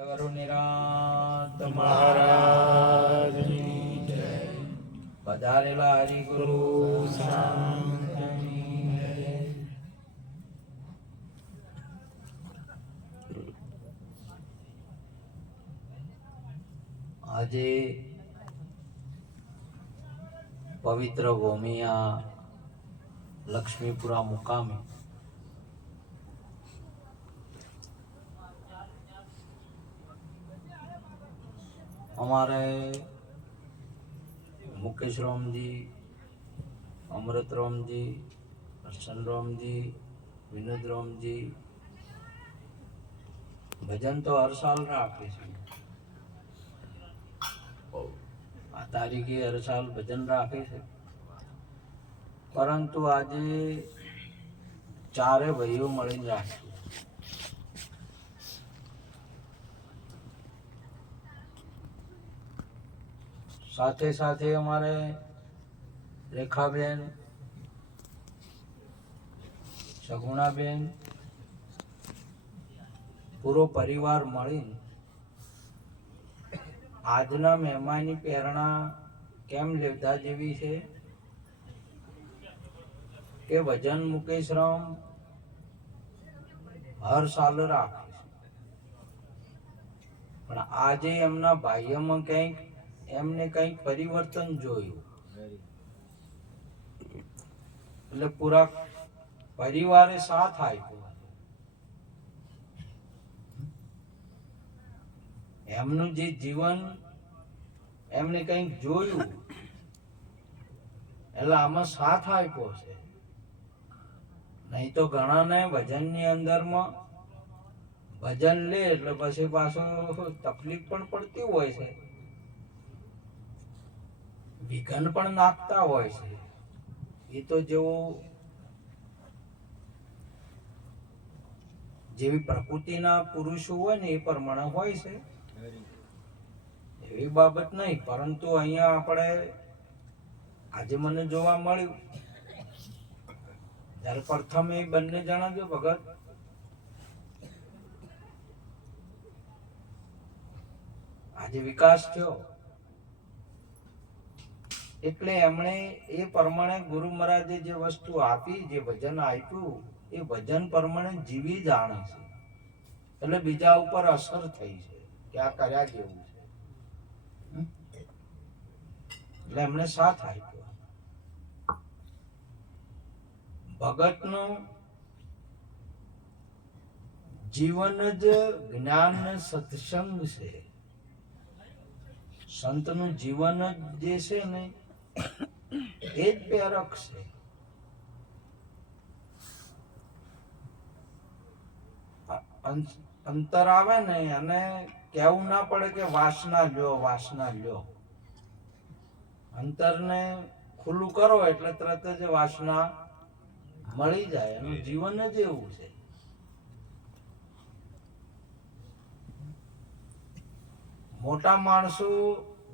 નિરાંત મહારાજની જય. પધારેલા હરિગુરુ શાંતની જય. આજે પવિત્ર ભૂમિયા લક્ષ્મીપુરા મુકામે हमारे मुकेश राम जी, अमृत राम जी, प्रसन्न राम जी, विनोद राम जी भजन तो हर साल राखे आ तारीखे हर साल भजन राखे छे, परंतु आज चारे भाईओ मळीने राख्યું. સાથે સાથે અમારે રેખાબેન, સગુણાબેન પૂરો પરિવાર મળીને આજના મહેમાનની પ્રેરણા કેમ લેતા જેવી છે કે ભજન મુકેશ રામ હર સાલ રાખે છે, પણ આજે એમના ભાઈઓમાં કંઈક એમને કંઈક પરિવર્તન જોયું એટલે પૂરા પરિવારે સાથ આપ્યો. એમનું જે જીવન એમને કંઈક જોયું એટલે આમાં સાથ આપ્યો છે. નહીં તો ઘણાને ભજનની અંદરમાં ભજન લે એટલે પછી પાછું તકલીફ પણ પડતી હોય છે, વિઘન પણ નાખતા હોય છે. એ તો જેવી પ્રકૃતિના પુરુષો હોય ને એ પ્રમાણે હોય છે, એવી બાબત નહીં. પરંતુ અહીંયા આપણે આજે મને જોવા મળ્યું જ્યારે પ્રથમ એ બંને જણા જો ભગત આજે વિકાસ થયો એટલે એમણે એ પ્રમાણે ગુરુ મહારાજે જે વસ્તુ આપી, જે ભજન આપ્યું એ ભજન પ્રમાણે જીવી જાણે છે, એટલે બીજા ઉપર અસર થઈ છે કે આ કર્યા જેવું છે, એટલે એમણે સાથ આપ્યો. ભગતનું જીવન જ જ્ઞાન ને સત્સંગ છે. સંતનું જીવન જ જે છે ને એ જ પ્રેરક છે. અંતર આવે ને અને કેવું ના પડે કે વાસના લ્યો વાસના લ્યો. અંતરને ખુલ્લું કરો એટલે તરત જ વાસના મળી જાય. એનું જીવન જ એવું છે. મોટા માણસો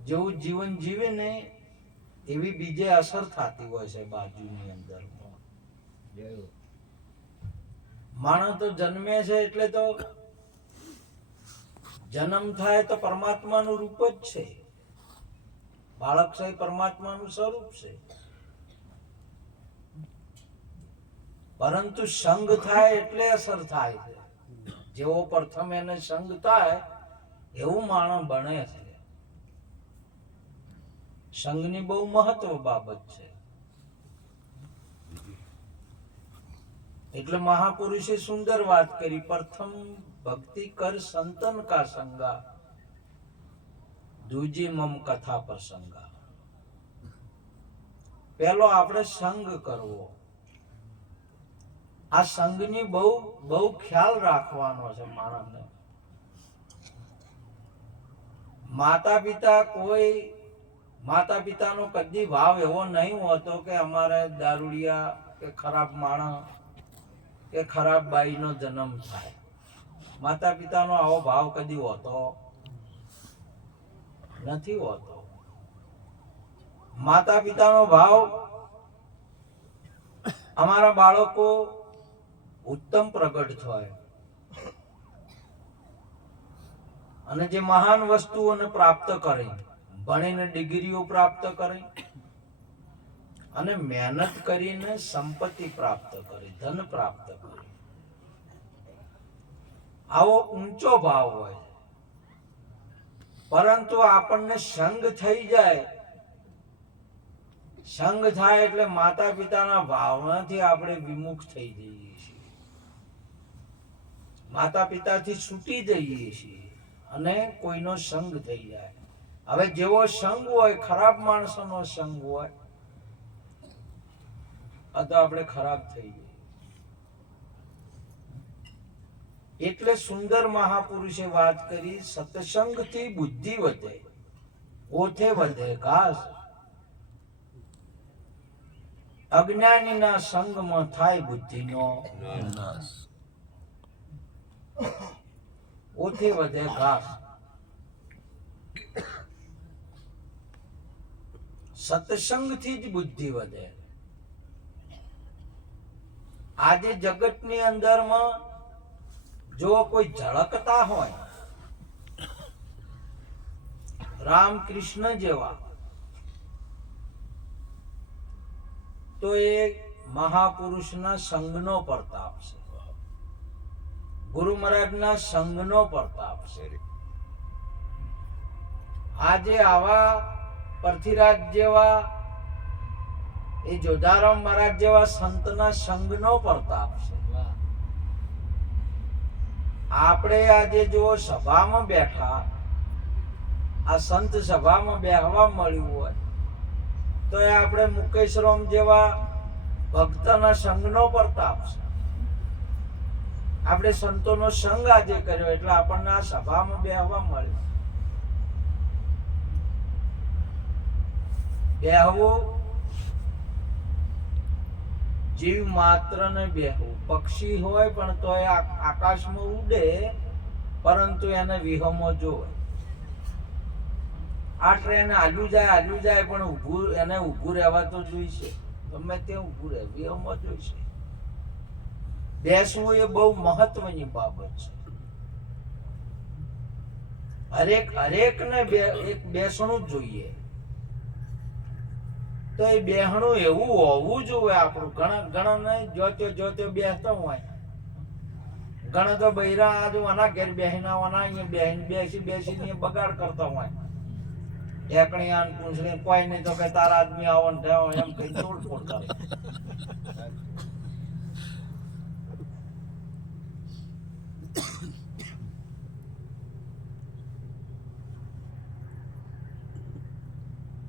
જેવું જીવન જીવે ને એવી બીજે અસર થતી હોય છે બાજુની અંદર. માણસ તો જન્મે છે એટલે તો જન્મ થાય તો પરમાત્માનું રૂપ જ છે. બાળક છે પરમાત્માનું સ્વરૂપ છે, પરંતુ સંગ થાય એટલે અસર થાય છે. જેવો પ્રથમ એને સંગ થાય એવું માણસ બને છે. સંઘની બહુ મહત્વ બાબત છે. એટલે મહાપુરુષે સુંદર વાત કરી, પ્રથમ ભક્તિ કર સંતન કા સંગા, દૂજી મમ કથા પ્રસંગા. પેલો આપણે સંગ કરવો. આ સંઘની બહુ બહુ ખ્યાલ રાખવાનો છે માણસને. માતા પિતાનો કદી ભાવ એવો નહીં હોતો કે અમારે દારૂડિયા કે ખરાબ માણસ કે ખરાબ બાઈનો જન્મ થાય. માતા પિતાનો આવો ભાવ કદી હોતો નથી હોતો. માતા પિતાનો ભાવ અમારા બાળકો ઉત્તમ પ્રગટ થાય, અને જે મહાન વસ્તુઓને પ્રાપ્ત કરી, ભણીને ડિગ્રીઓ પ્રાપ્ત કરી અને મહેનત કરીને સંપત્તિ પ્રાપ્ત કરી, ધન પ્રાપ્ત કરી, આવો ઊંચો ભાવ હોય. પરંતુ આપણને સંગ થઈ જાય, સંગ થાય એટલે માતા પિતાના ભાવનાથી આપણે વિમુખ થઈ જઈએ છીએ, માતા પિતાથી છૂટી જઈએ છીએ અને કોઈનો સંગ થઈ જાય. હવે જેવો સંગ હોય, ખરાબ માણસોનો સંગ હોય, તો આપણે ખરાબ થઈ જઈએ. એટલે સુંદર મહાપુરુષે વાત કરી, સત્સંગથી બુદ્ધિ વધે, ઓથે વધે ઘાસ. અજ્ઞાનીના સંગમાં થાય બુદ્ધિનો નાશ, ઓથે વધે ઘાસ. સત્સંગથી જ બુદ્ધિ વધે. આજે જગતની અંદરમાં જો કોઈ ઝળકતા હોય, રામકૃષ્ણ જેવા, તો એ મહાપુરુષના સંગનો પ્રતાપ છે, ગુરુ મહારાજના સંગનો પ્રતાપ છે. આજે આવા પૃથ્વીરાજ જેવા, એ જોધારામ મહારાજ જેવા સંતના સંગનો પ્રતાપ છે. આપણે આજે જો સભામાં બેઠા, આ સંત સભામાં બેહવા મળ્યું હોય, તો એ આપણે મુકેશરામ જેવા ભક્તના સંગનો પ્રતાપ છે. આપણે સંતોનો સંગ આજે કર્યો એટલે આપણને આ સભામાં બેહવા મળ્યું. બેહવું, જીવ માત્ર ને બેહવું. પક્ષી હોય પણ તો એ આકાશમાં ઉડે, પરંતુ એને વિહમો જોવે. આ ટ્રેન હાલ્યું જાય પણ એને ઊભું રહેવા તો જોઈશે, ગમે તે ઊભું રહે, વિહમો જોઈશે. બેસવું એ બહુ મહત્વની બાબત છે. હરેક ને એક બેસણું જોઈએ. તો એ બેહણું એવું હોવું જોઈએ આપણું. ઘણા નહીં જોતો બેસતો હોય, ઘણા તો બૈરા આજુ આના ઘેર બેહીને અહીંયા બેસીને બગાડ કરતા હોય. ઢેકણી આન પૂંછડી કોઈ નહીં તો કે તારા આદમી આવો ને થયો એમ કઈ તોડફોડ કરે.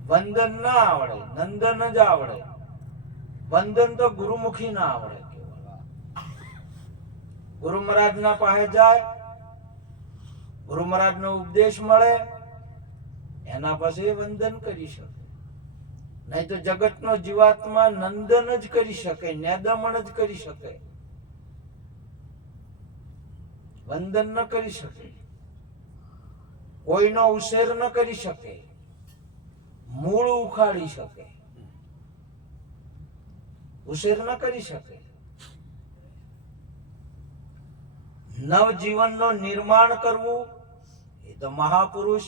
વંદન ના આવડે, નંદન જ આવડે. વંદન તો ગુરુમુખી ના આવડે. ગુરુ મહારાજ ના પાસે જાય, ગુરુ મહારાજ નો ઉપદેશ મળે, એના પછી વંદન કરી શકે. નહીં તો જગત નો જીવાત્મા નંદન જ કરી શકે, નેદમણ જ કરી શકે, વંદન ન કરી શકે, કોઈનો ઉછેર ન કરી શકે, મૂળ ઉખાડી શકે, ઉછેર ન કરી શકે. નવજીવનનો નિર્માણ કરવું એ તો મહાપુરુષ,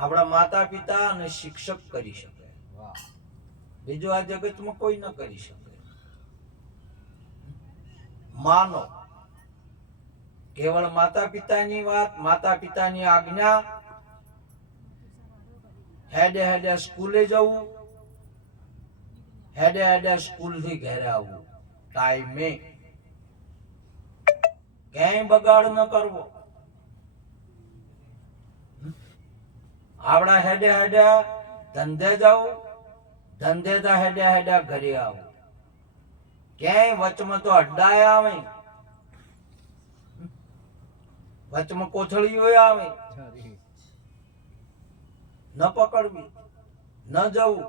આપણા માતા પિતા અને શિક્ષક કરી શકે. બીજું આ જગતમાં કોઈ ન કરી શકે. માનો કેવળ માતા પિતાની વાત, માતા પિતાની આજ્ઞા, હેડે સ્કૂલે જવું, હેડે સ્કૂલ થી ઘરે આવવું, ટાઈમે, ક્યાંય બગાડ ન કરવો. આવડા હેડે ધંધે જવું, ધંધે હેડે ઘરે આવું. ક્યાંય વચમાં તો અડ્ડાય આવે, વચમાં કોથળીઓ આવે, ન પકડવી, ન જવું.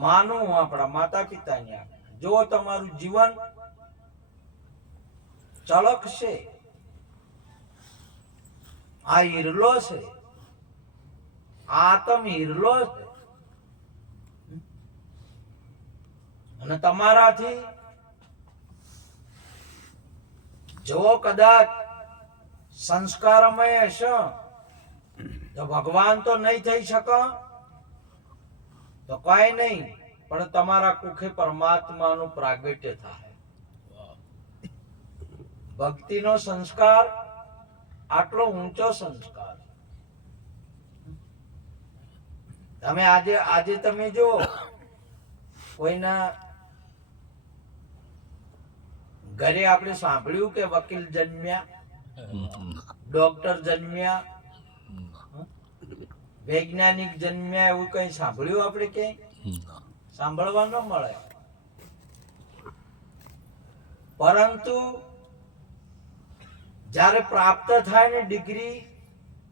માનવું આપણા માતા પિતાની આજ્ઞા. જો તમારું જીવન ચળકશે, આ હિરલો છે, આતમ હિરલો છે, અને તમારાથી જો કદાચ સંસ્કારમય હશે તો ભગવાન તો નહીં થઈ શકે, તો કઈ નહીં, પણ તમારા કુખે પરમાત્માનું પ્રાગટ્ય થાય. ભક્તિનો સંસ્કાર આટલો ઊંચો સંસ્કાર. તમે આજે તમે જો કોઈના ઘરે આપણે સાંભળ્યું કે વકીલ જન્મ્યા, ડોક્ટર જન્મ્યા, વૈજ્ઞાનિક જન્મ્યા, એવું કઈ સાંભળ્યું આપણે ક્યાંય? સાંભળવા ન મળે. પરંતુ જ્યારે પ્રાપ્ત થાય ને ડિગ્રી,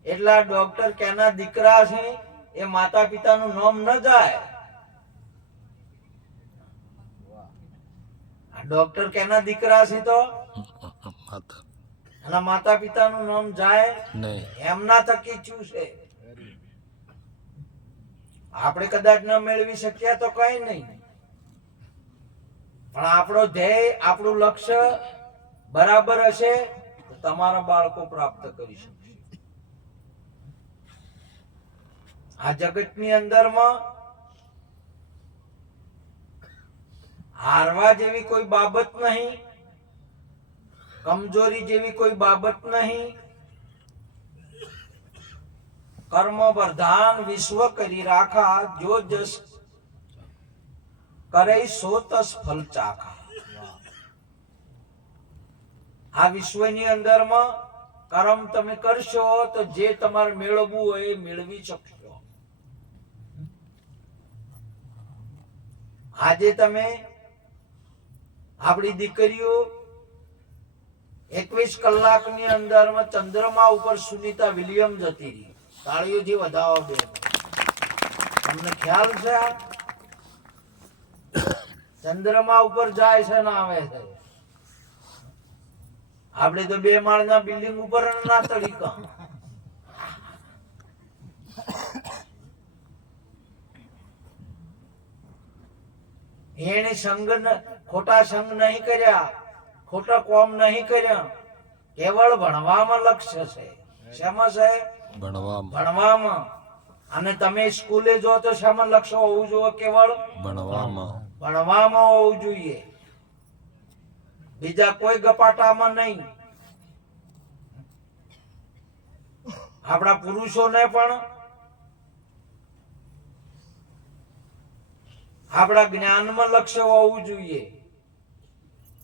એટલા ડોક્ટર કેના દીકરા છે એ માતા પિતાનું નામ ન જાય. ડોક્ટર કેના દીકરા છે તો એના માતા પિતાનું નામ જાય નહીં. એમના થકી શું છે? આપણે કદાચ ન મેળવી શક્યા તો કઈ નહીં, પણ આપણો ધ્યેય, આપણું લક્ષ્ય બરાબર હશે તો તમારા બાળકો પ્રાપ્ત કરી શકશે. આ જગતની અંદરમાં હારવા જેવી કોઈ બાબત નહીં, કમજોરી જેવી કોઈ બાબત નહીં. કર્મ વર્ધાન વિશ્વ કરી રાખા, જો જસ કરે સો તસ ફલ ચાખા. આ વિશ્વની અંદરમાં કર્મ તમે કરશો તો જે તમારે મેળવવું હોય એ મેળવી શકશો. આજે તમે આપણી દીકરીઓ 21 કલાકની અંદરમાં ચંદ્રમા ઉપર સુનીતા વિલિયમ જતી રહી. તાળીઓથી વધાવો બે. તમને ખ્યાલ છે? ચંદ્રમા ઉપર જાય છે ને આવે છે. આપણે તો 2 માળના બિલ્ડિંગ ઉપર ના તડીકા. એને ખોટા સંગ નહીં કર્યા, ખોટા કોમ નહીં કર્યા, કેવળ ભણવામાં લક્ષ્ય છે. શેમાં છે? ભણવામાં. અને તમે સ્કૂલે જો તો શેમાં લક્ષ્ય હોવું જોઈએ? કેવળ ભણવામાં હોવું જોઈએ, બીજા કોઈ ગપાટામાં નહીં. આપણા પુરુષોને પણ આપણા જ્ઞાનમાં લક્ષ્ય હોવું જોઈએ.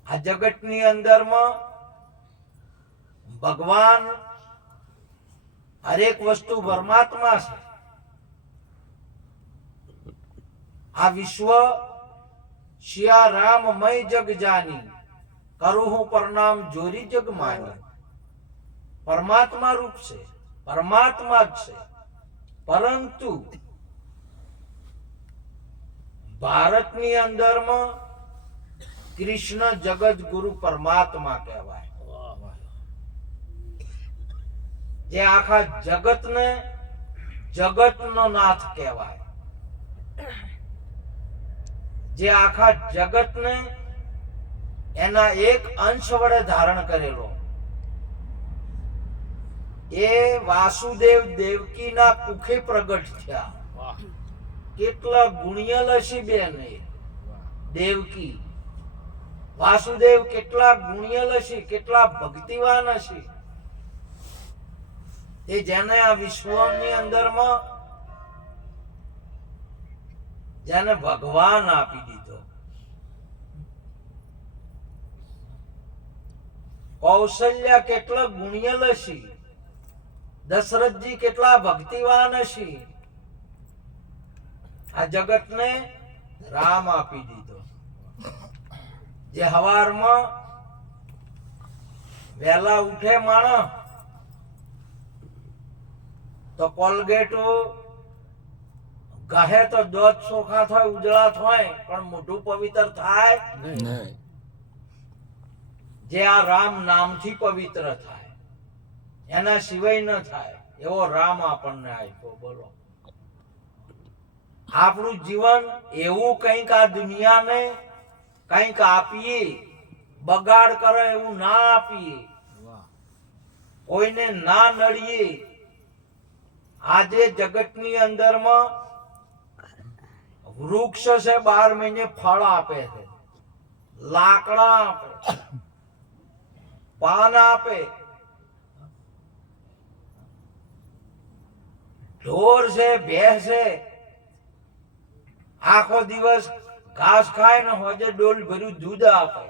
આ જગતની અંદરમાં ભગવાન હરેક વસ્તુ પરમાત્મા છે. આ વિશ્વ શિયા રામ મય જગ જાની, કરું હું પ્રણામ જોરી જગ માની. પરમાત્મા રૂપ છે, પરમાત્મા જ છે. પરંતુ ભારતની અંદરમાં કૃષ્ણ જગત ગુરુ પરમાત્મા કહેવાય, જે આખા જગતને જગતનો નાથ કહેવાય, જે આખા જગતને એના એક અંશ વડે ધારણ કરેલો. એ વાસુદેવ દેવકીના કુખે પ્રગટ થયા. કેટલા ગુણિયલ હશે બેન દેવકી. વાસુદેવ કેટલા ગુણિયલ હશે, કેટલા ભક્તિવાન હશે. એ જેને આ વિશ્વની અંદરમાં જેને ભગવાન આપી દીધો. કૌશલ્યા કેટલા ગુણિયલ હશે, દશરથજી કેટલા ભક્તિવાન હશે. આ જગતને રામ આપી દીધો. જે હવારમાં વહેલા ઉઠે માણસ તો કોલગેટો કહે તો દોત ચોખા થાય, ઉજળા થાય, પણ મોઢું પવિત્ર થાય નહીં. જે આ રામ નામથી પવિત્ર થાય, એના સિવાય ન થાય. એવો રામ આપણને આપ્યો. બોલો, આપણું જીવન એવું કંઈક આ દુનિયાને કંઈક આપીએ, બગાડ કરે એવું ના આપીએ. કોઈને ના નડીએ. આજે જગતની અંદરમાં વૃક્ષ છે 12 મહિને ફળ આપે છે, લાકડા આપે, પાન આપે, ઢોર છે, ભેંસ છે, આખો દિવસ ઘાસ ખાય ને હોજે ડોલ ભર્યું દૂધ આપે.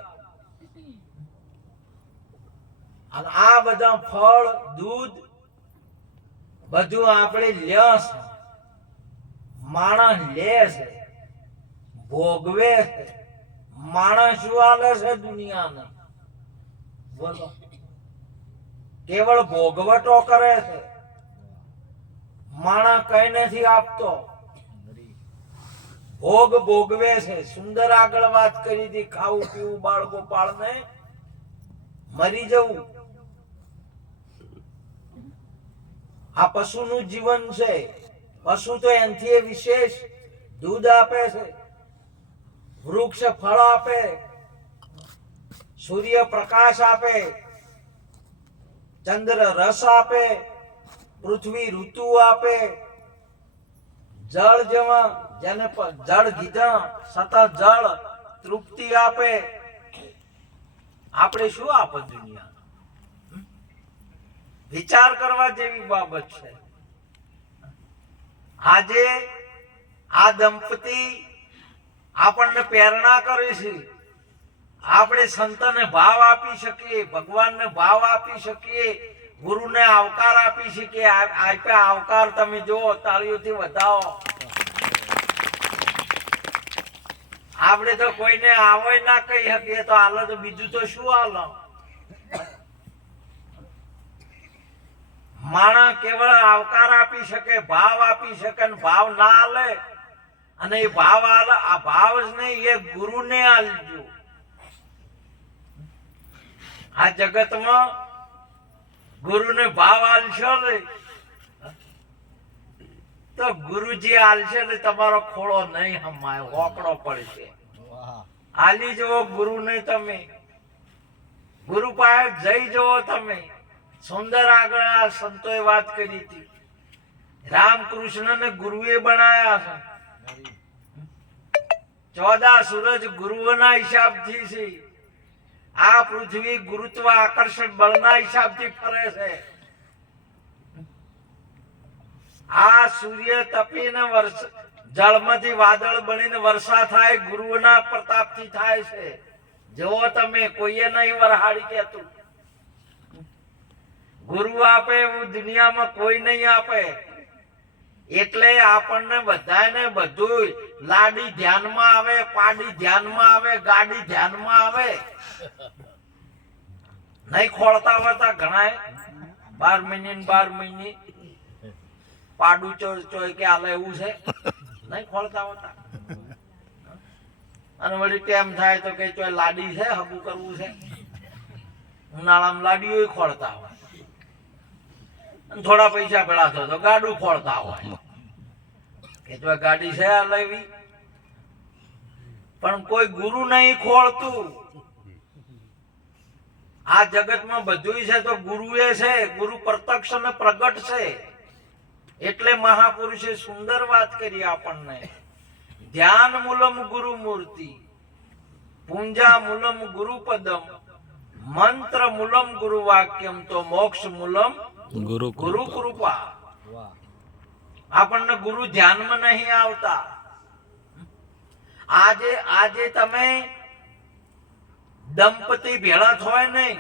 અને આ બધા ફળ દૂધ બધું આપણે લ્યસ માણસ લે છે, ભોગવે છે. માણસ શું આલે છે દુનિયાને? બોલો, કેવળ ભોગવટો કરે છે. માણસ કઈ નથી આપતો, ભોગ ભોગવે છે. સુંદર આગળ વાત કરી હતી, ખાવું પીવું બાળ ગોપાળ ને મરી જવું. આ પશુનું જીવન છે. પશુ તો એનાથી વિશેષ દૂધ આપે છે, વૃક્ષ ફળ આપે, સૂર્ય પ્રકાશ આપે, ચંદ્ર રસ આપે, પૃથ્વી ઋતુ આપે, જળ જેવા જેને જળ કીધા સતત જળ તૃપ્તિ આપે. આપણે શું આપે દુનિયા? વિચાર કરવા જેવી બાબત છે. આજે આ દંપતી આપણને પ્રેરણા કરે છે. આપણે સંતને ભાવ આપી શકીએ, ભગવાનને ભાવ આપી શકીએ, ગુરુને આવકાર આપી શકીએ. આપ્યા આવકાર તમે જુઓ, તાળીઓથી વધાવો. આપણે તો કોઈને આવે ના કહી શકીએ તો હાલો, તો બીજું તો શું હાલો? માણસ કેવળ આવકાર આપી શકે, ભાવ આપી શકે, ભાવ ના આલે. અને એ ભાવ આલે, આ ભાવ જ નહીં, એ ગુરુને આલજો. આ જગતમાં ગુરુને ભાવ આલશો ને તો ગુરુજી આલશે ને તમારો ખોળો નહીં હમાય, હોકડો પડશે. આલી જવો ગુરુને તમે, ગુરુ પાસે જઈ જવો તમે. સુંદર આગળ આ સંતોએ વાત કરી હતી, રામકૃષ્ણને ગુરુએ બનાયા છે. 14 સૂરજ ગુરુઓના હિસાબથી છે. આ પૃથ્વી ગુરુત્વ આકર્ષણ બળના હિસાબથી ફરે છે. આ સૂર્ય તપીને જળમાંથી વાદળ બનીને વર્ષા થાય, ગુરુઓના પ્રતાપથી થાય છે. જુઓ તમે, કોઈએ નહીં વરહાડી કહેતું. ગુરુ આપે એવું દુનિયામાં કોઈ નહીં આપે. એટલે આપણને બધાને બધું લાડી ધ્યાનમાં આવે, પાડી ધ્યાનમાં આવે, ગાડી ધ્યાનમાં આવે. નહીં ખોળતા હોતા ઘણા 12 મહિને 12 મહિને પાડું ચોય કે આલે એવું છે, નહીં ખોળતા હોતા. અને વળી ટેમ થાય તો કે ચોય લાડી છે, હગું કરવું છે. ઉનાળામાં લાડીઓ ખોળતા હોય, થોડા પૈસા ભેળા થયો તો ગાડું ખોળતા હોય કે જો ગાડી છે આ લેવી. પણ કોઈ ગુરુ નહીં ખોળતું. આ જગતમાં બધું છે તો ગુરુ એ છે. ગુરુ પ્રત્યક્ષ અને પ્રગટ છે. એટલે મહાપુરુષે સુંદર વાત કરી આપણને, ધ્યાન મૂલમ ગુરુ મૂર્તિ, પૂંજા મૂલમ ગુરુ પદમ, મંત્ર મૂલમ ગુરુ વાક્યમ, તો મોક્ષ મૂલમ ગુરુ કૃપા. આપણને ગુરુ ધ્યાનમાં નહીં આવતા. આજે તમે દંપતી ભેળા થાય નહીં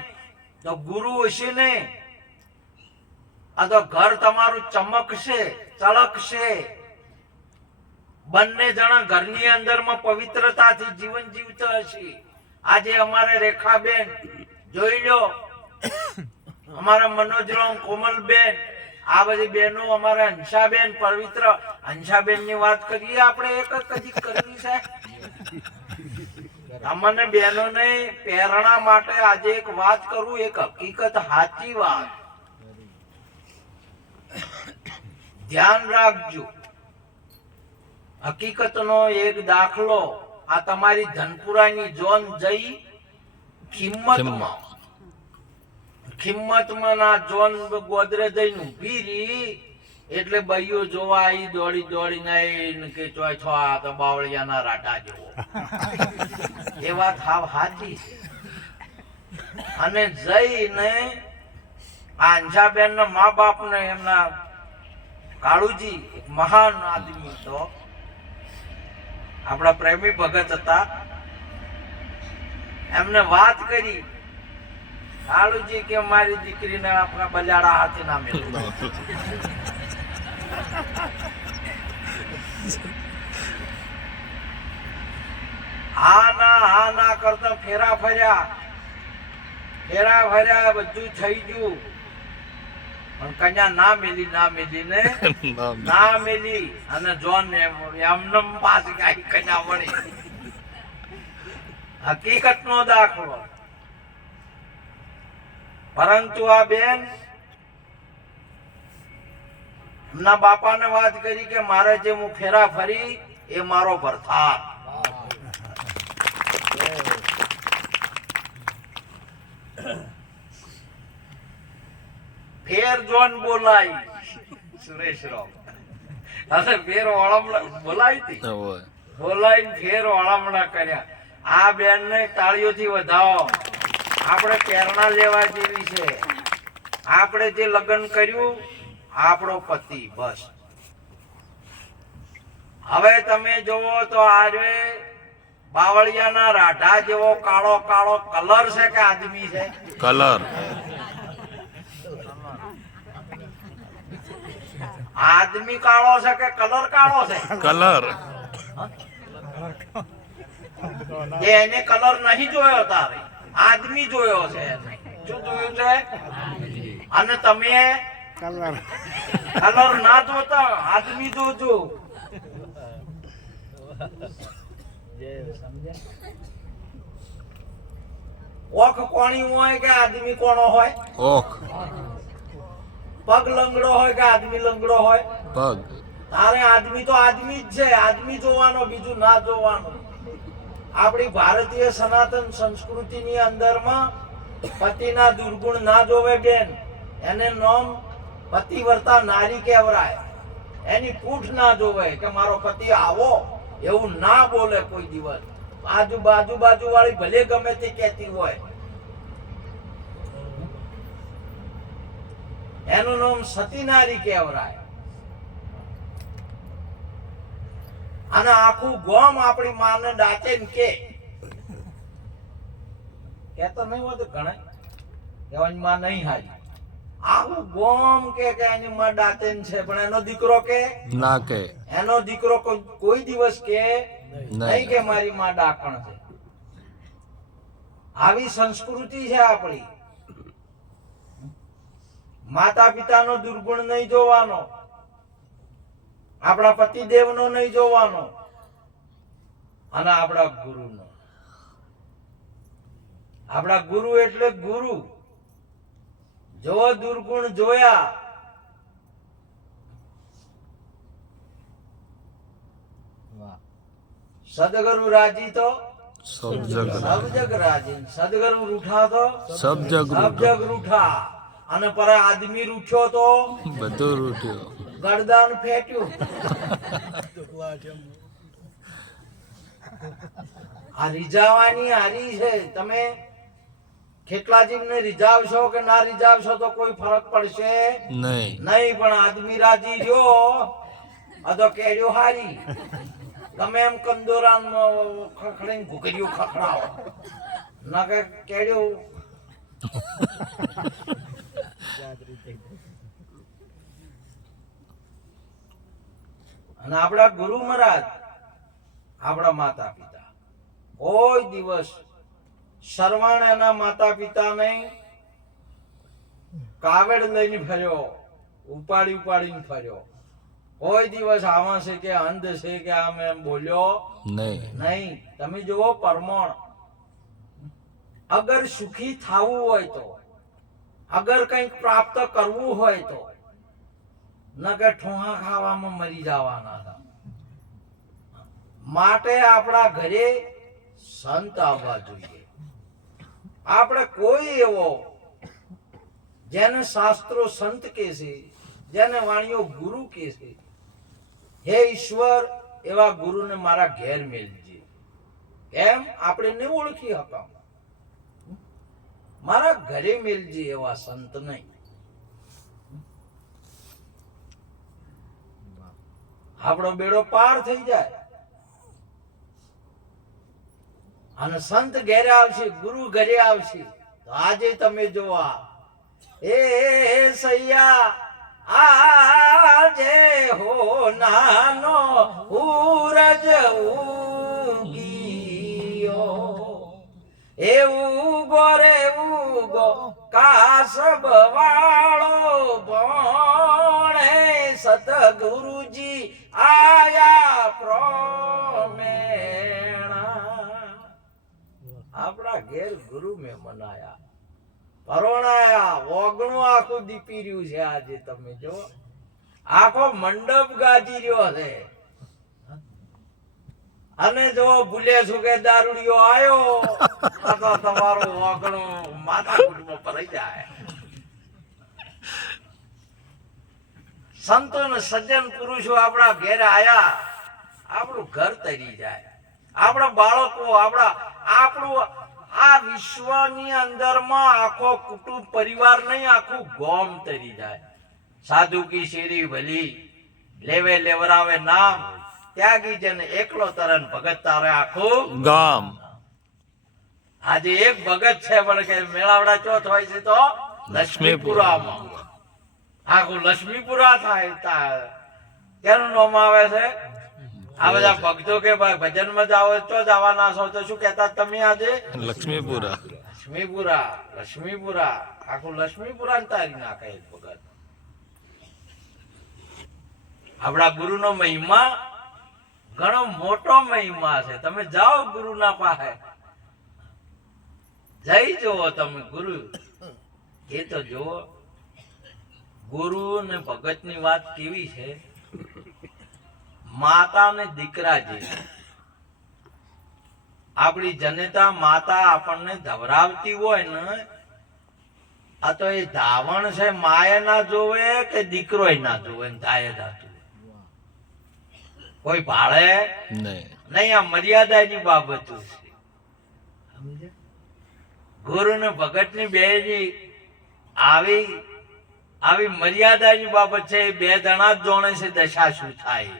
તો ગુરુ હશે ને, આ તો ઘર તમારું ચમકશે, ચળકશે. બંને જણા ઘરની અંદરમાં પવિત્રતાથી જીવન જીવતા હશે. આજે અમારે રેખાબેન જોઈ લો, અમારા મનોજરામ, કોમલબેન, આ બધી બહેનો, અમારા હંસાબેન, પવિત્ર હંસાબેન ની વાત કરીએ આપણે. એક કદી કરવી છે અમને બહેનોને પ્રેરણા માટે. આજે એક વાત કરું, એક હકીકત, સાચી વાત, ધ્યાન રાખજો. હકીકતનો એક દાખલો, આ તમારી ધનપુરાની જોન જઈ કિંમતમાં કિંમતમાં ના જોન ગોદરે જઈને ઊભી રહી એટલે બૈયો જોવા આવી દોડી દોડીને આવીને કે ચોય છો આ તો બાવળિયાના રાટા જેવો. એ વાત હાવ સાચી છે. અને જઈને આંજાબેન ના મા બાપ ને એમના કાળુજી એક મહાન આદમી તો આપણા પ્રેમી ભગત હતા, એમને વાત કરી, કાળુજી કે મારી દીકરીને આપણા બજાડા હાથે ના મેળવો. હા ના કરતા ફેરા ફર્યા બધું થઈ ગયું, પણ કન્યા ના મેલી ને ના મેલી અને જોન એમને પાછી કાંઈ કન્યા વળી. હકીકત નો દાખલો. પરંતુ આ બેન એમના બાપાને વાત કરી કે મારે જે હું ફેરા ફરી એ મારો ભરથાર. ફેર જોન બોલાઈ સુરેશરાવ અને ફેર ઓળામણા બોલાઈ હતી, બોલાઈને ફેર ઓળામણા કર્યા. આ બેન ને તાળીઓથી વધાવો. આપણે પ્રેરણા લેવા જેવી છે. આપણે જે લગ્ન કર્યું આપણો પતિ, બસ. હવે તમે જોવો તો આજે બાવળિયાના રાઢા જેવો કાળો કાળો કલર છે કે આદમી છે? કલર. આદમી કાળો છે કે કલર કાળો છે? કલર. એને કલર નહીં જોયો તારે, આદમી જોયો છે. શું જોયું છે? અને તમે કલર ના જોતા આદમી જોજો. ઓખ કોણી હોય કે આદમી કોણો હોય? ઓખ. પગ લંગડો હોય કે આદમી લંગડો હોય? પગ. તારે આદમી તો આદમી જ છે, આદમી જોવાનો, બીજું ના જોવાનું. આપણી ભારતીય સનાતન સંસ્કૃતિની અંદરમાં પતિના દુર્ગુણ ના જોવે બેન. એને નામ પતિવ્રતા નારી કહેવાય. એની પૂઠ ના જોવે કે મારો પતિ આવો, એવું ના બોલે કોઈ દિવસ. બાજુ વાળી ભલે ગમે તે કહેતી હોય, એનું નામ સતી નારી કહેવાય. અને આખું ગોમ આપણી માને ડાચે ને કેતો નહીં હોય તો ઘણા કહેવાની માં નહીં હારી. આખું ગોમ કે એની માં ડાચેન છે, પણ એનો દીકરો કે ના કે. એનો દીકરો કોઈ દિવસ કે નહીં કે મારી માં ડાકણ છે. આવી સંસ્કૃતિ છે આપણી. માતા પિતાનો દુર્ગુણ નહીં જોવાનો, આપણા પતિદેવનો નહીં જોવાનો, અને આપણા ગુરુનો. આપણા ગુરુ એટલે ગુરુ. જો દુર્ગુણ જોયા સદગુરુ રાજી તો સબ જગ રાજી, સદગુરુ રૂઠા તો સબ જગ રૂઠા. અને પર આદમી રૂઠ્યો તો બધું રૂઠ્યો, ગરદાન ફેટ્યું. આ રીઝાવાની હારી છે. તમે ખેટલાજીને રીઝાવશો કે ના રીઝાવશો તો કોઈ ફરક પડશે નહીં. પણ આદમી રાજી રહ્યો અધો કેડ્યો હારી. તમે એમ કંદોરાન ખખડીને ઘૂકર્યું ખખડાવો ના કે કેડ્યું. અને આપણા ગુરુ મહારાજ, આપણા માતા પિતા, કોઈ દિવસ સરવાણ એના માતા પિતાને કાવડ લઈને ફર્યો, ઉપાડીને ફર્યો. કોઈ દિવસ આવા છે કે અંધ છે કે આમ એમ બોલ્યો નહીં. તમે જુઓ પરમણ. અગર સુખી થવું હોય તો, અગર કંઈક પ્રાપ્ત કરવું હોય તો, ન કે ઠોહા ખાવામાં મરી જવાના હતા. માટે આપણા ઘરે સંત આવવા જોઈએ. આપણે કોઈ એવો જેને શાસ્ત્રો સંત કે છે, જેને વાણીઓ ગુરુ કે છે, હે ઈશ્વર એવા ગુરુને મારા ઘેર મેલજે. એમ આપણે નહીં ઓળખી હતા, મારા ઘરે મેલજે એવા સંત નહીં. આપણો બેડો પાર થઈ જાય. અને સંત ઘરે આવશે, ગુરુ ઘરે આવશે. તો આજે તમે જોવા એ સૈયા આજે હો નાનો સૂરજ ઉગીયો, એવું ગોરે ઉગો કાસબ વાળો ભણે, સતગુરુજી આયા પ્રોમેણા. આપણા ઘેર ગુરુ મેં મનાયા, પરોણાયા, ઓગણું આખું દીપી રહ્યું છે. આજે તમે જો આખો મંડપ ગાજી રહ્યો છે. અને જો ભૂલે છું કે દારૂડિયો આયો તો તમારો ઓગણું માથાકૂટમાં ભરાઈ જાય. સંતો ને સજ્જન પુરુષો આપણા ઘેર આયા, આપણું ઘર તરી જાય. આપણા બાળકો, આપણું આ વિશ્વની અંદરમાં આખો કુટુંબ પરિવાર નહીં, આખું ગોમ તરી જાય. સાધુ કી શેરી ભલી, લેવે લેવરાવે નામ, ત્યાગી જન એકલો તરન ભગત તારે આખું ગામ. આજે એક ભગત છે પણ કે મેળાવડા ચોથ હોય છે તો લક્ષ્મીપુરામાં, આખું લક્ષ્મીપુરા થાય. કેનું નામ આવે છે? આ બધા ભક્તો કે ભાઈ ભજનમાં જાઓ તો જવાના છો, તો શું કહેતા તમે આજે? લક્ષ્મીપુરા. લક્ષ્મીપુરા, લક્ષ્મીપુરા, આખું લક્ષ્મીપુરા તારી નાખે એક ભગત. આપણા ગુરુનો મહિમા ઘણો મોટો મહિમા છે. તમે જાઓ ગુરુના પાસે, જઈ જુઓ તમે ગુરુ. એ તો જુઓ ગુરુ ને ભગત ની વાત કેવી છે. માતા ને દીકરા જેવી. આપણી જનતા માતા આપણને ધવરાવતી હોય ને, આ તો એ ધાવણ છે. માએ ના જોવે કે દીકરો ના જોવે, ધાય ધાતું કોઈ ભાળે નહીં. આ મર્યાદાની બાબતો છે. ગુરુ ને ભગત ની બે આવી મર્યાદાની બાબત છે. એ બે જણા જ જોણે છે દશા શું થાય.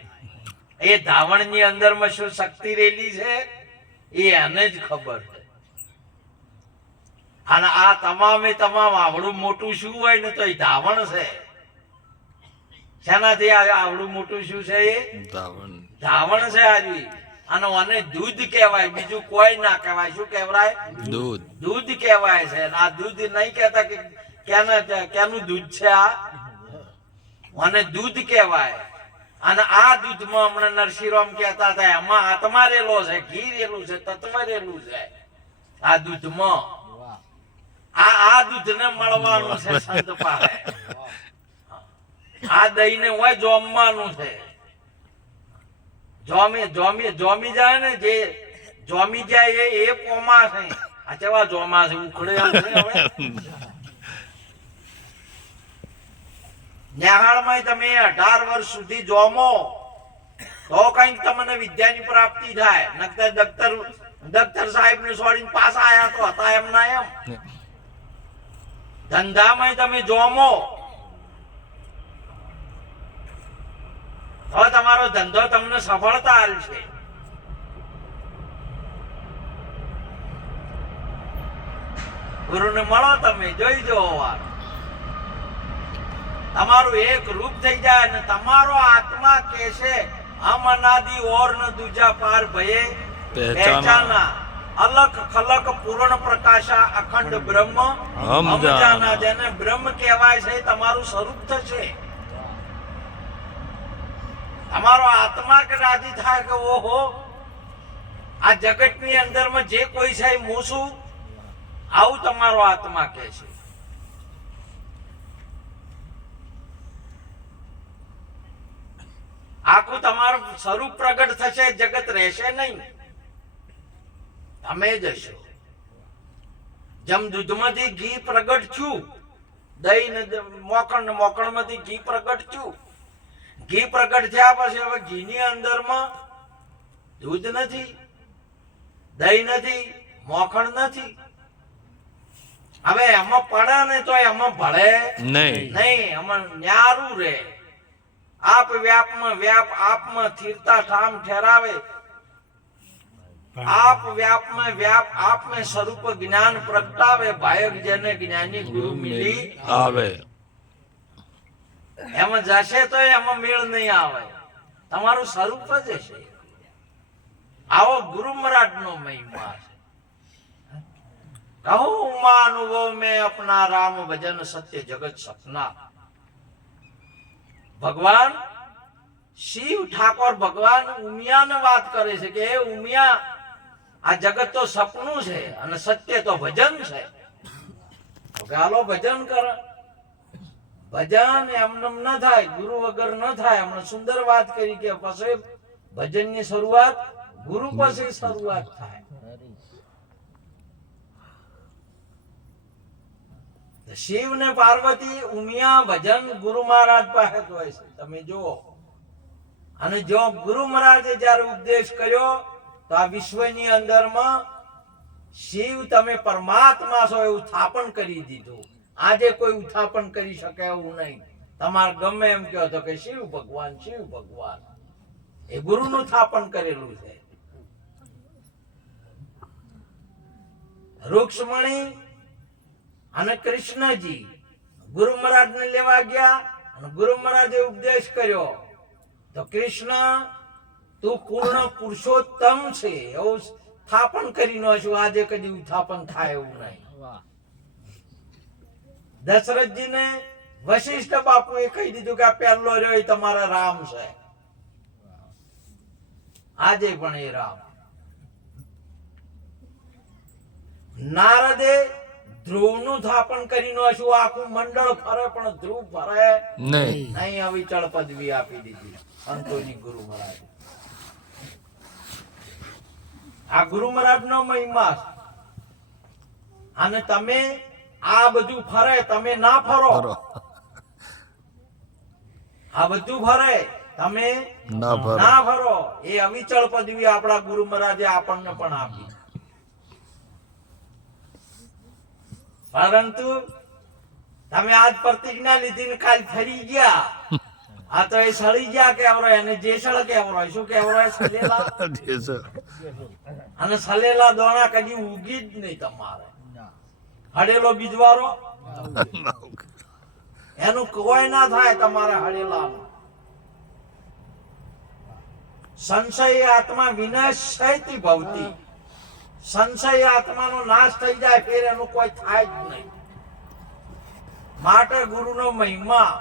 એ ધાવણ ની અંદર માં શું શક્તિ રહેલી છે એ એને જ ખબર છે. અને આ તમામે તમામ આવડું મોટું શું હોય ને તો એ ધાવણ છે. શેનાથી આવડું મોટું શું છે? એ ધાવણ છે. આવી અને આને દૂધ કહેવાય, બીજું કોઈ ના કહેવાય. શું કહેવાય? દૂધ. દૂધ કહેવાય છે. આ દૂધ નહીં કહેતા કે કેનું દૂધ છે. આને દૂધ કહેવાય. અને આ દૂધમાં હમણાં નરસિંહરામ કહેતા હતા એમાં આત્મા રેલો છે, ઘી રેલું છે, તત્વ રેલું છે. આ દૂધમાં આ દૂધને મળવાનું છે સંત પાસે. આ દહીં ને હોય જોમવાનું છે. જોમી જાય ને, જે જોમી જાય એ પોમા છે. આ કેવા જોમા છે, ઉખડે એમ છે. હવે નેહાળમાં તમે 18 વર્ષ સુધી જોમો તો કઈક તમને વિદ્યાની પ્રાપ્તિ થાય. નકર દફતર સાહેબ ને છોડીને પાછા આયા તો હતા એમના એમ. ધંધામાં તમે જોમો તો તમારો ધંધો તમને સફળતા આલશે. ગુરુને મળો, તમે જોઈ જો વાત. તમારું એક રૂપ થઈ જાય ને તમારો આત્મા કે છે હમ અનાદિ ઓર ન દૂજા પાર ભયે પહેચાના, અલખ ખલક પૂર્ણ પ્રકાશા અખંડ બ્રહ્મ હમ જાના. જેને બ્રહ્મ કહેવાય છે તમારું સ્વરૂપ થશે. તમારો આત્મા કે રાજી થાય કે ઓહો આ જગતની અંદરમાં જે કોઈ છે હું છું, આવું તમારો આત્મા કહે છે. આખું તમારું સ્વરૂપ પ્રગટ થશે, જગત રહેશે નહીં, તમે જશો. જેમ દૂધમાંથી ઘી પ્રગટ થયું, દહીં ને મોકણ ને મોકણ માંથી ઘી પ્રગટ થયું. ઘી પ્રગટ થયા પછી હવે ઘીની અંદરમાં દૂધ નથી, દહીં નથી, મોખણ નથી. હવે એમાં પડે ને તો એમાં ભળે નહીં. નહીં, એમાં ન્યારું રે. આપ વ્યાપમાં વ્યાપ આપમાં થીરતા ઠામ ઠેરાવે. આપ વ્યાપમાં વ્યાપ આપમાં સ્વરૂપ જ્ઞાન પ્રગટાવે. ભાયક જેને જ્ઞાની ગુરુ મિલી આવે. એમાં જશે તો એમાં મેળ નહીં આવે. તમારું સ્વરૂપ જ હશે. આવો ગુરુ મહારાજ નો મહિમા છે. કહું માનુવો મેં અપના રામ ભજન સત્ય જગત સપના. ભગવાન શિવ ઠાકોર ભગવાન ઉમિયાને વાત કરે છે કે એ ઉમિયા, આ જગત તો સપનું છે અને સત્ય તો ભજન છે. તો ગાલો ભજન કરે. ભજન એમનેમ ન થાય, ગુરુ વગર ન થાય. હમણાં સુંદર વાત કરી કે પછી ભજનની શરૂઆત ગુરુ પછી શરૂઆત થાય. શિવ ને પાર્વતી ઉમિયા ભજન ગુરુ મહારાજ પાસે હોય છે. તમે જુઓ. અને જો ગુરુ મહારાજે જયારે ઉપદેશ કર્યો તો આ વિશ્વની અંદરમાં શિવ તમે પરમાત્મા છો એવું સ્થાપન કરી દીધું. આજે કોઈ ઉત્થાપન કરી શકે એવું નહીં. તમારે ગમે એમ કહો તો કે શિવ ભગવાન, શિવ ભગવાન. એ ગુરુનું સ્થાપન કરેલું છે. રૂક્ષ્મણી અને કૃષ્ણજી ગુરુ મહારાજ ને લેવા ગયા અને ગુરુ મહારાજે ઉપદેશ કર્યો તો કૃષ્ણ તું પૂર્ણ પુરુષોત્તમ છે એવું સ્થાપન કરી નાખ્યું. આજે કદી ઉત્થાપન થાય એવું નહીં. દશરથજી ને વશિષ્ઠ બાપુએ કહી દીધું કે આ પહેલો રહ્યો એ તમારા રામ છે. આજે પણ એ રામ. નારદે ધ્રુવ નું સ્થાપન કરી નાખ્યું. આખું મંડળ ફરે પણ ધ્રુવ ફરે નહીં. નહીં. અવિચળ પદવી આપી દીધી સંતોની ગુરુ મહારાજ. આ ગુરુ મહારાજ નો મહિમા છે. અને તમે આ બધું ફરે, તમે ના ફરો. ફરો. આ બધું ફરે, તમે ના ફરો. ના ફરો. એ અવિચળ પદવી આપણા ગુરુ મહારાજે આપણને પણ આપી. પરંતુ તમે આજ પ્રતિજ્ઞા લીધી ને કાલ ફરી ગયા. આ તો એ સળી ગયા કેવરાય અને જેસળ કેવરાય. શું કેવરાય? સલેલા. અને સલેલા દોણા કદી ઉગી જ નહીં તમારે. હડેલો બીજવારો એનું કોઈ ના થાય તમારે હડેલાનું. સંશય આત્મા વિનાશયતિ ભવતી. સંશય આત્માનો નાશ થઈ જાય ફેર એનું કોઈ થાય જ નહીં. માટે ગુરુનો મહિમા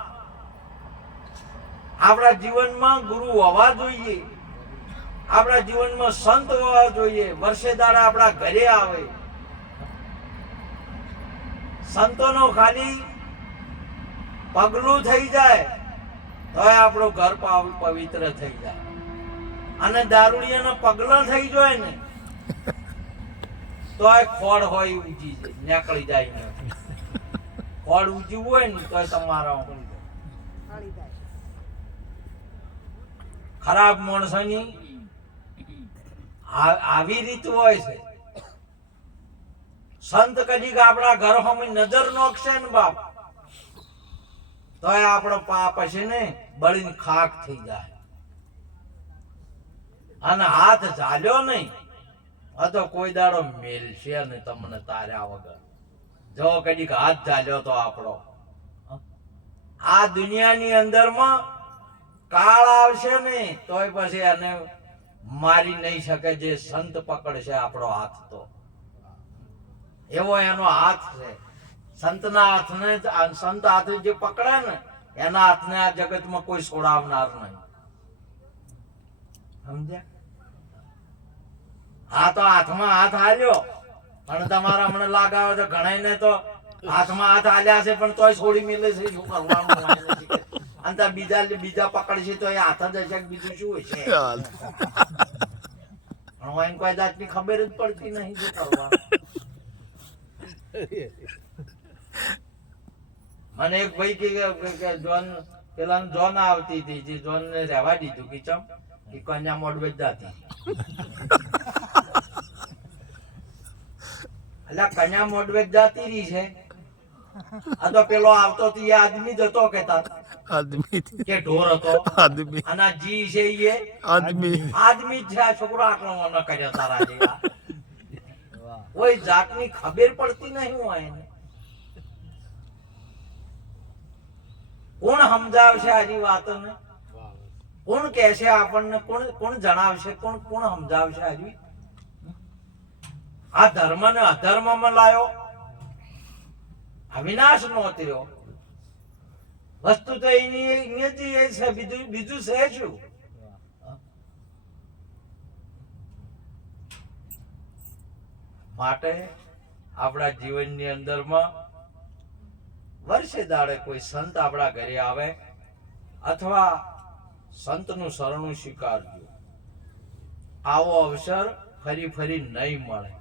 આપણા જીવનમાં ગુરુ હોવા જોઈએ. આપણા જીવનમાં સંત હોવા જોઈએ. વર્ષે દાડા આપણા ઘરે આવે. સંતોનો ખાલી પગલું થઈ જાય તો આપણું ઘર પવિત્ર થઈ જાય. અને દારૂડિયાનો પગલો થઈ જાય ને તો ખોડ હોય ઊંચી નીકળી જાય નથી. ખોડ ઊંચી હોય ને તો તમારા ખરાબ માણસોની આવી રીત હોય છે. સંત કદી આપણા ઘર હોમી નજર નોખશે ને બાપ તો આપણો પાપ હશે ને બળીને ખાક થઈ જાય. અને હાથ ઝાલ્યો નહીં તો કોઈ દાડો મેલશે ને તમને તાર્યા વગર. જો કદીક હાથ ઝાલ્યો તો આપણો આ દુનિયાની અંદરમાં કાળ આવશે ને તોય પછી એને મારી નહીં શકે જે સંત પકડશે આપણો હાથ. તો એવો એનો હાથ છે. સંતના હાથને સંત હાથે જે પકડે ને એના હાથને આ જગતમાં કોઈ છોડાવનાર નહીં. સમજ્યા? હા તો હાથમાં હાથ હાલ્યો પણ તમારા હમણાં લાગાવે તો ઘણાને તો હાથમાં હાથ હાલ્યા છે પણ તોય છોડી મેલે છે. શું કરવાનું? અને બીજા પકડશે તો એ હાથ જ હશે. બીજું શું હશે? પણ કોઈ જાતની ખબર જ પડતી નહીં શું કરવાનું. મને એક ભાઈ કે જોન પેલા જોન આવતી હતી જે જોન ને રહેવા દીધું કે ચમ કે કન્યા મોડવે જ જાતી એટલે કન્યા મોડવે જ જાતી રહી છે આ તો પેલો આવતો તો એ આદમી જ હતો કેતા આદમી કે ઢોર હતો આદમી અને આ જી છે એ આદમી આદમી જ છે આ છોકરો આટલો ન કર્યો તારા જેવા કોઈ જાતની ખબર પડતી નહીં હોય એને કોણ સમજાવશે આજી વાતને કોણ કહેશે આપણને કોણ જણાવશે કોણ સમજાવશે આજી આ ધર્મને અધર્મમાં લાયો અવિનાશ નો થયો વસ્તુ તો એની એ છે બીજું છે શું માટે આપણા જીવનની અંદરમાં વર્ષે દાડે કોઈ સંત આપણા ઘરે આવે અથવા સંતનું શરણું સ્વીકારજો આવો અવસર ફરી નહીં મળે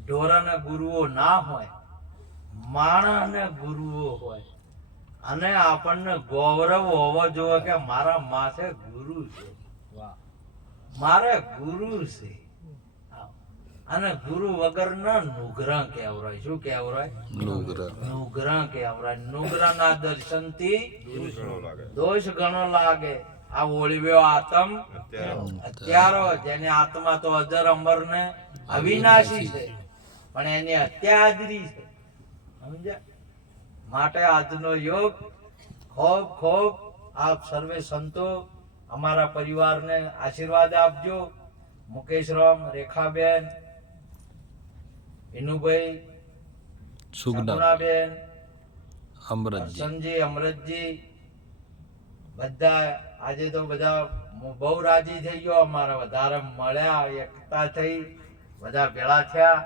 ઢોરાના ગુરુઓ ના હોય માણસને ગુરુઓ હોય અને આપણને ગૌરવ હોવો જોઈએ કે મારા માથે ગુરુ છે મારે ગુરુ છે અને ગુરુ વગર ના નુગ્રહ કહેવરાય શું કહેવરાય નુગ્રહ કહેવરાય નુગ્રહ ના દર્શન થી દોષ ઘણો લાગે આ ઓળવ્યો આત્મ હત્યારો જેની આત્મા તો અજર અમર ને અવિનાશી છે પણ એની હત્યાદરી છે સમજ્યા માટે આજનો યોગ ખૂબ આપ સર્વે સંતો અમારા પરિવારને આશીર્વાદ આપજો મુકેશરામ રેખાબેન ઇનુભાઈ સુગુણાબેન અમરતજી અમરતજી બધા આજે તો બધા બહુ રાજી થઈ ગયો અમારા વધારે મળ્યા એકતા થઈ બધા ભેળા થયા